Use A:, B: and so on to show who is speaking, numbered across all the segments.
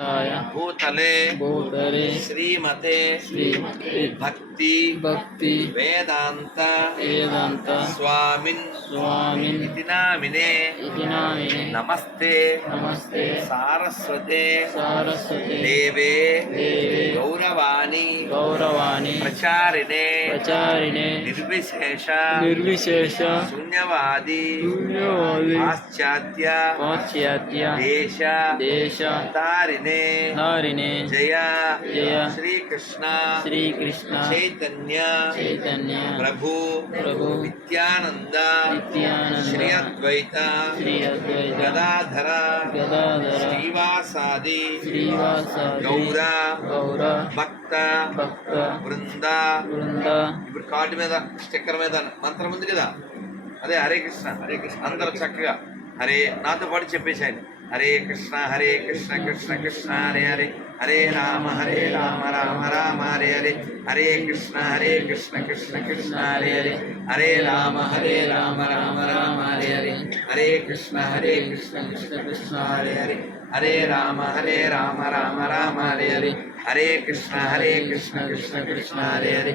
A: भूतले।
B: भूतले।
A: श्रीमते।
B: श्रीमते।
A: भक्ति।
B: भक्ति।
A: वेदांत
B: वेदांत
A: स्वामिन।
B: स्वामिन।
A: इति नामिने।
B: इति नामिने।
A: नमस्ते।
B: नमस्ते।
A: सारस्वते।
B: सारस्वते।
A: देवे।
B: देवे।
A: गौरवाणी।
B: गौरवाणी।
A: प्रचारिणे।
B: प्रचारिणे।
A: निर्विशेष।
B: निर्विशेष।
A: शून्यवादी।
B: शून्यवादी।
A: पाश्चात्य।
B: पाश्चात्य।
A: देश।
B: देश।
A: तारिणे తారిణే
B: नारिणे
A: జయ
B: జయ
A: శ్రీకృష్ణ
B: श्रीकृष्ण
A: చైతన్య
B: चैतन्य
A: ప్రభు
B: प्रभु
A: నిత్యానంద
B: नित्यानन्द
A: శ్రీ అద్వైత
B: श्री अद्वैत
A: గదాధర
B: गदाधर
A: శ్రీవాసాది
B: श्रीवासादि
A: గౌర
B: गौर
A: భక్త
B: भक्त
A: బృంద
B: वृन्द
A: ఇప్పుడు కార్డు మీద స్టిక్కర్ మీద మంత్రం ఉంది కదా అదే హరే కృష్ణ హరే కృష్ణ అందరూ చక్కగా హరే నాతో పాటు చెప్పేసి ఆయన. హరే కృష్ణ హరే కృష్ణ కృష్ణ కృష్ణ హరే హరే. హరే రామ హరే రామ రామ రామ హరే హరే. హరే కృష్ణ హరే కృష్ణ కృష్ణ కృష్ణ హరే హరే. హరే రామ హరే రామ రామ రామ హరే హరే. హరే కృష్ణ హరే కృష్ణ కృష్ణ కృష్ణ హరే హరే. హరే రామ హరే రామ రామ రామ హరే హరే. హరే కృష్ణ హరే కృష్ణ కృష్ణ కృష్ణ హరే హరే.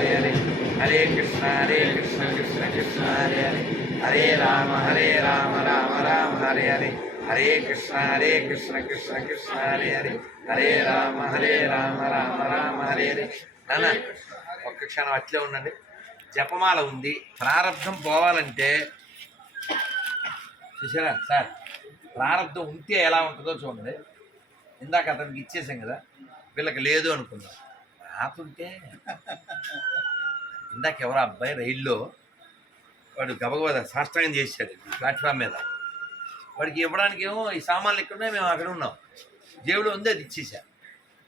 A: హరే కృష్ణ హరే కృష్ణ కృష్ణ కృష్ణ హరే హరే. హరే రామ హరే రామ రామ రామ హరే హరే. హరే కృష్ణ హరే కృష్ణ కృష్ణ కృష్ణ హరే హరే. హరే రామ హరే రామ రామ రామ హరే హరే. నాన్న ఒక్క క్షణం అట్లే ఉండండి. జపమాల ఉంది. ప్రారంభం పోవాలంటే చూసారా సార్? ప్రారంభం ఉంటే ఎలా ఉంటుందో చూడండి. ఇందాక అతనికి ఇచ్చేసాం కదా. వీళ్ళకి లేదు అనుకుందాం రాకుంటే ఇందాక ఎవరో అబ్బాయి రైల్లో వాడు గబగబా సాష్టాంగం చేశాడు ప్లాట్ఫామ్ మీద. వాడికి ఇవ్వడానికి ఏమో ఈ సామాన్లు ఇక్కడ ఉన్నాయి మేము అక్కడ ఉన్నాం. జేబులో ఉంది అది ఇచ్చేసా.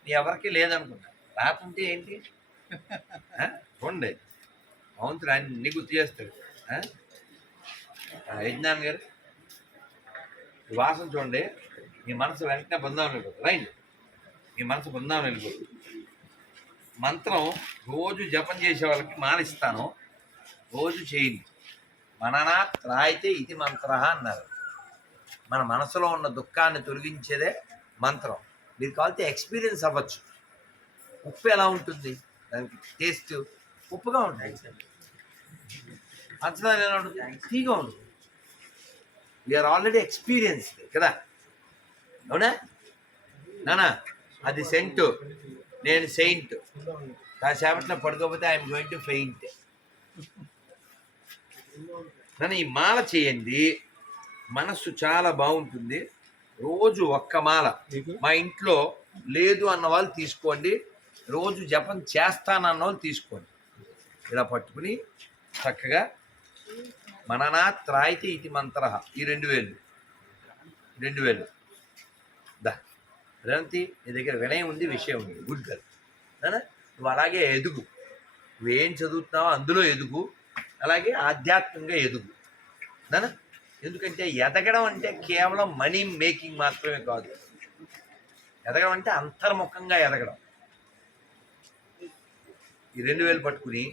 A: ఎవరికి లేదనుకున్నా. రాకుంటే ఏంటి? చూడండి. అవును అన్ని గుర్తు చేస్తాడు. యజ్ఞాన్ గారు వాసన చూడండి. మీ మనసు వెంటనే బృందావనం వెళ్ళిపోతుంది. రైట్. మీ మనసు బృందావనం వెళ్ళిపోతుంది. మంత్రం రోజు జపం చేసే వాళ్ళకి మానిస్తాను. రోజు చేయండి. మననా త్రాయితే ఇది మంత్ర అన్నారు. మన మనసులో ఉన్న దుఃఖాన్ని తొలగించేదే మంత్రం. మీరు కావాలంటే ఎక్స్పీరియన్స్ అవ్వచ్చు. ఉప్పు ఎలా ఉంటుంది? దానికి టేస్ట్ ఉప్పుగా ఉంటాయి. పంచదార ఎలా ఉంటుంది? తీగా ఉంటుంది. వీఆర్ ఆల్రెడీ ఎక్స్పీరియన్స్ కదా? అవునా? నానా అది సెంటు. నేను సెయింట్. కాసేపట్లో పడుకోకపోతే ఐఎమ్ గోయింగ్ టు ఫెయింట్. కానీ ఈ మాల చేయండి. మనస్సు చాలా బాగుంటుంది. రోజు ఒక్క మాల. మా ఇంట్లో లేదు అన్న వాళ్ళు తీసుకోండి. రోజు జపం చేస్తానన్న వాళ్ళు తీసుకోండి. ఇలా పట్టుకుని చక్కగా మననా త్రాయితే ఇది మంత్ర. ఈ రెండు వేలు. రెండు వేలు. రేవంతి నీ దగ్గర వినయం ఉంది విషయం ఉంది. గుడ్ గర్ల్ నువ్వు అలాగే ఎదుగు. నువ్వేం చదువుతున్నావో అందులో ఎదుగు. అలాగే ఆధ్యాత్మికంగా ఎదుగు. నానా ఎందుకంటే ఎదగడం అంటే కేవలం మనీ మేకింగ్ మాత్రమే కాదు. ఎదగడం అంటే అంతర్ముఖంగా ఎదగడం. ఈ రెండు వేలు పట్టుకుని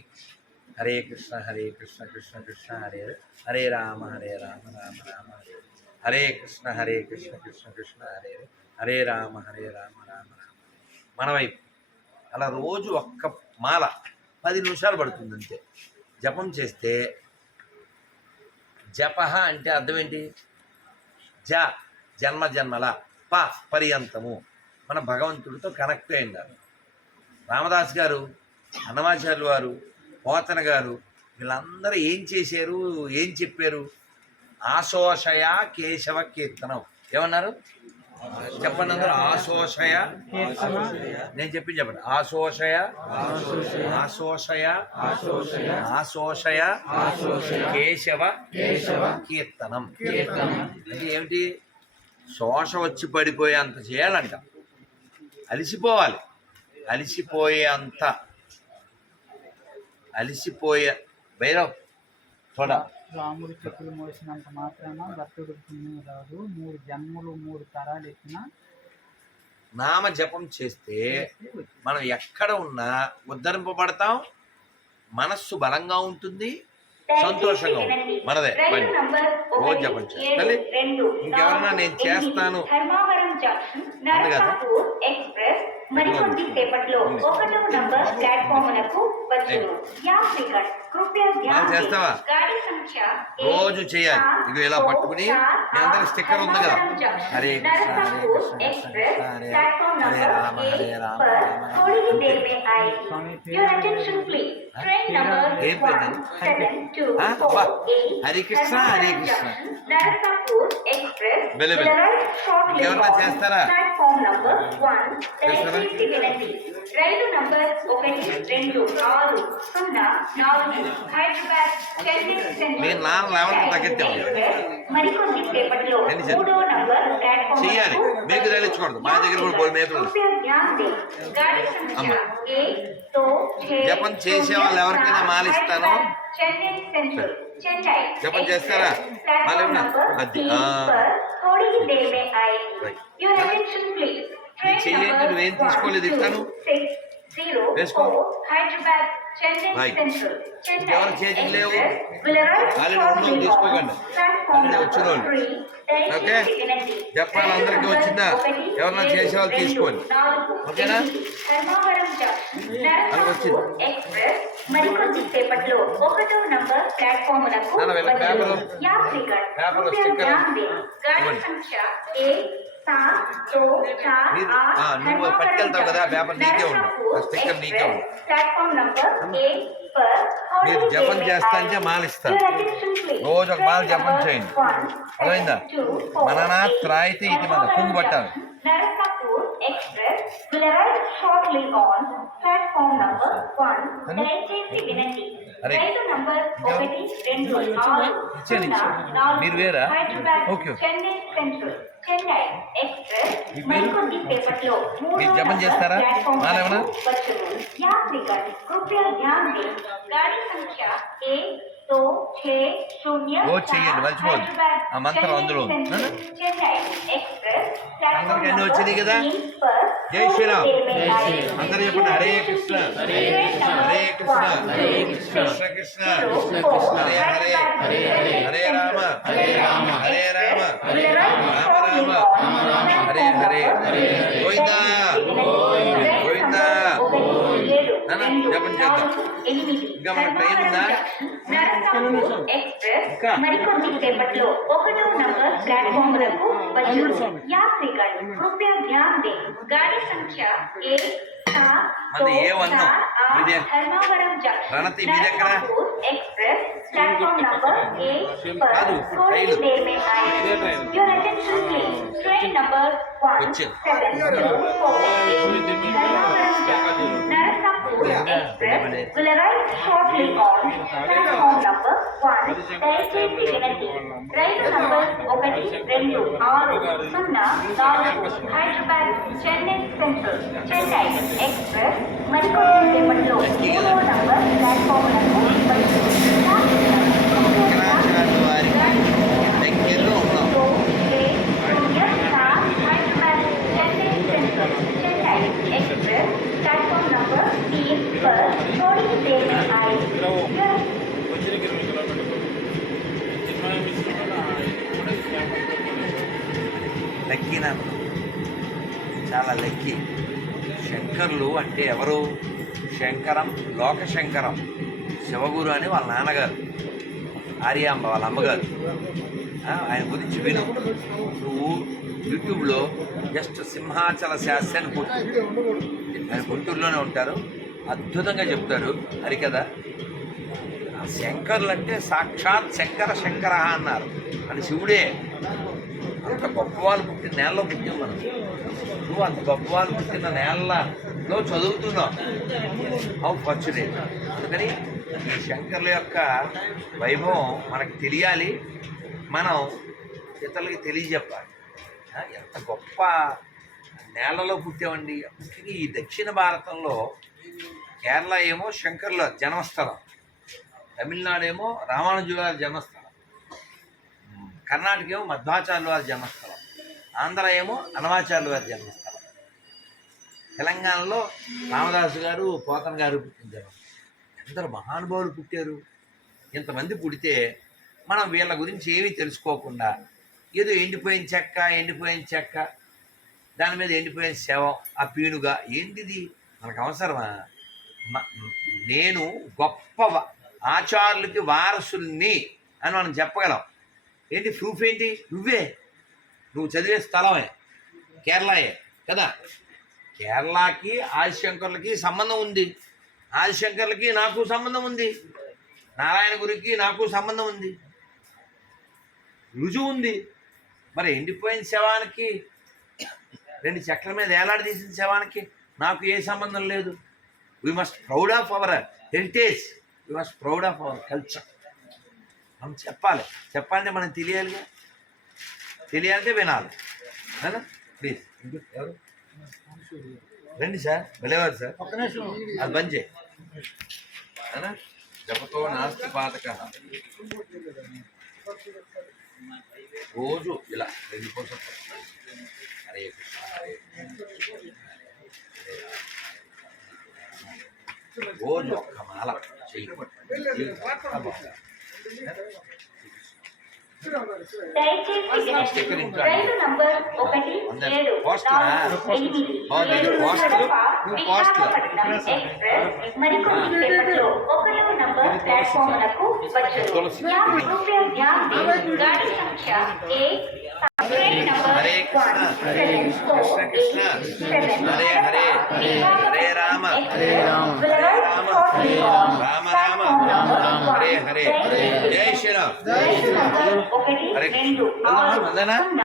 A: హరే కృష్ణ హరే కృష్ణ కృష్ణ కృష్ణ హరే హరే రామ హరే రామ రామ రామ హరే. హరే కృష్ణ హరే కృష్ణ కృష్ణ కృష్ణ హరే హరే రామ హరే రామ రామ రామ. మన వైపు. అలా రోజు ఒక్క మాల పది నిమిషాలు పడుతుంది అంతే. జపం చేస్తే జపహ అంటే అర్థం ఏంటి? జ జన్మ జన్మల ప పర్యంతము. మన భగవంతుడితో కనెక్ట్ అయి ఉండాలి రామదాస్ గారు అన్నమాచార్యులు వారు పోతన గారు వీళ్ళందరూ ఏం చేశారు ఏం చెప్పారు? ఆశోషయ కేశవ కీర్తనం. ఏమన్నారు? చెప్పండి అందరూ ఆశోషయ. నేను చెప్పి చెప్పండి. ఆశోషయ. ఆశోషయ. ఆశోషయ. కేశవ. కీర్తనం.
B: కీర్తనం
A: అంటే ఏమిటి? శోష వచ్చి పడిపోయేంత చేయాలంట. అలిసిపోవాలి. అలిసిపోయేంత. అలిసిపోయే. భైరవ్ చూడ
C: రాముడు చెప్పులు మోసినంత మాత్రాన భక్తుడు పుణ్యం రాదు. మూడు జన్మలు మూడు తరాలు ఎత్తిన
A: నామ జపం చేస్తే మనం ఎక్కడ ఉన్నా ఉద్ధరింపబడతాం. మనస్సు బలంగా ఉంటుంది. సంతోషంగా ఉంటుంది. మనదే బండి రోజు జపం చేయాలి. ఇంకెవరన్నా నేను చేస్తాను. కదా?
D: మరికొద్ది సేపట్లో ఒకటో నంబర్ ప్లాట్ఫామ్లకు వచ్చును యాత్రికర్ కృపయా ధ్యానం గాడి సంఖ్య
A: రోజు చేయాలి. ఇది ఎలా పట్టుకుని మీ అందరి స్టిక్కర్ ఉంది కదా Hare
D: platform number
A: Hare
D: Rama Hare there మే ఆయేగి యువర్ అటెన్షన్ ప్లీజ్
A: ఏ పేరు? హరి కృష్ణ హరి కృష్ణ. ఎవరన్నా చేస్తారా?
D: రైలు నంబర్ ఒకటి రెండు ఆరు సున్నా
A: నాన్న లేవడం తగ్గిద్దాం చెయ్యాలి. మీకు తెలియకూడదు మా దగ్గర కూడా పోయి మేకలు జపం చేసే వాళ్ళు ఎవరికైనా
D: మాలిస్తాను
A: జపం చేస్తారా?
D: మళ్ళీ
A: అది నువ్వేం తీసుకోలేదు ఇస్తాను. వేసుకో
D: బాయ్
A: ఎవరు చేతికి లేవు? వాళ్ళు
D: ఉండవు
A: తీసుకోకండి.
D: అన్నీ
A: వచ్చిన వాళ్ళు. తీసుకోండి. ఓకేనా? అలాగే
D: సేపట్లో ఒకటో నంబర్ ప్లాట్ఫాములకు
A: నువ్వు పట్టుకెళ్తావు కదా పేపర్ నీకే
D: ఉండు.
A: స్టిక్కర్ నీకే
D: ఉండు.
A: మీరు జపం చేస్తా అంటే
D: మాలిస్తాను
A: రోజు ఒక మాల జపం చేయండి. అర్థమైందా? మననా త్రాయితే ఇది మన కుంగు పట్టాలి. అరే. మీరు వేరా? ఓకే. మీరు జపం చేస్తారా? మాలేమన్నా ఓ చెయ్యండి మర్చిపోదు ఆ మంత్రం అందులో అందరికి అన్ని వచ్చింది కదా? జై శ్రీరామ్. అందరూ చెప్పండి హరే కృష్ణ హరే కృష్ణ హరే కృష్ణ. కృష్ణ. కృష్ణ హరే హరే. హరే రామ. హరే రామ. హరే రామ రామ రామ హరే హరే గోవిందా గోవిందా జపం చేద్దాం. ఇంకా మన ట్రైన్ ఉందా?
D: మరికొద్ది సేపట్లో ఒకటో నంబర్ ప్లాట్ఫామ్ వరకు వచ్చును యాత్రికలు కృపయా ಮತ್ತೆ
A: ಎ ಒಂದು
D: ಇದೆ ರಣತಿ ಬೀಜ ಕಣ ಅದು ರೈಲು
A: ಕೊಚ್ಚು
D: ಗುಲರಾಯ್
A: రైలు
D: నంబర్ ఒకటి రెండు ఆరు సున్నా నాలుగు హైదరాబాద్ చెన్నై సెంట్రల్ చెన్నై ఎక్స్ప్రెస్ మరికొద్ది సేపట్లో మూడో
A: number platform number Lokashankaram Shivaguru అని వాళ్ళ నాన్నగారు ఆర్యాంబ వాళ్ళ అమ్మగారు. ఆయన గురించి విను. నువ్వు యూట్యూబ్లో జస్ట్ సింహాచల శాస్త్రి అని ఆయన గుంటూరులోనే ఉంటారు. అద్భుతంగా చెప్తారు. హరికథ ఆ శంకర్లు అంటే సాక్షాత్ శంకర శంకర అన్నారు. అది శివుడే. అంత గొప్పవాళ్ళు పుట్టిన నేలలో పుట్టాం మనం. నువ్వు అంత గొప్పవాళ్ళు పుట్టిన నేలలో చదువుతున్నావు. హౌ ఫార్చునేట్ అందుకని ఈ శంకర్ల యొక్క వైభవం మనకు తెలియాలి. మనం ఇతరులకి తెలియజెప్పాలి. ఎంత గొప్ప నేలలో పుట్టామండి. ముఖ్యంగా ఈ దక్షిణ భారతంలో కేరళ ఏమో శంకర్ల జన్మస్థలం. తమిళనాడు ఏమో రామానుజు గారి జన్మస్థలం. కర్ణాటక ఏమో మధ్వాచార్యుల వారి జన్మస్థలం. ఆంధ్ర ఏమో అనవాచార్యుల వారి జన్మస్థలం. తెలంగాణలో రామదాసు గారు పోతన్ గారు పుట్టించారు. జన్మస్థలం ఎందరు మహానుభావులు పుట్టారు. ఇంతమంది పుడితే మనం వీళ్ళ గురించి ఏమీ తెలుసుకోకుండా ఏదో ఎండిపోయిన చెక్క ఎండిపోయిన చెక్క దాని మీద ఎండిపోయిన శవం ఆ పీనుగా ఏంటిది? మనకు అవసరమా? నేను గొప్ప ఆచారులకి వారసుల్ని అని మనం చెప్పగలం. ఏంటి? ప్రూఫ్ ఏంటి? నువ్వే. నువ్వు చదివే స్థలమే. కేరళయే కదా? కేరళకి ఆదిశంకర్లకి సంబంధం ఉంది. ఆదిశంకర్లకి నాకు సంబంధం ఉంది. నారాయణ గురికి నాకు సంబంధం ఉంది. రుజువు ఉంది. మరి ఎండిపోయిన శవానికి రెండు చెక్కల మీద ఏలాడదీసిన శవానికి నాకు ఏ సంబంధం లేదు. We must proud of our heritage we must proud of our culture మనం చెప్పాలి. చెప్పాలంటే మనం తెలియాలిగా? తెలియాలంటే వినాలి. ప్లీజ్ ఎవరు? రండి సార్ వెళ్ళేవారు సార్ అది బంద్ చేయి జపతో నాస్తి పాతక రోజు ఇలా హరే కృష్ణ హరే కృష్ణ. రోజు
D: రైలు నంబర్ ఒకటి ఏడు ఎనిమిది ఏడు. విశాఖపట్నం ఎక్స్ప్రెస్. మరికొన్ని సేపట్లో ఒకటో నంబర్ ప్లాట్ఫామ్లకు దే. గాడి సంఖ్య ఏ.
A: హరే కృష్ణ. కృష్ణ. కృష్ణ. హరే హరే. హరే రామ.
D: హరే
B: రామ.
A: హరే రామ.
D: హరే రామ
A: హరే హరే. జై శ్రీరామ్ హరే వందనా?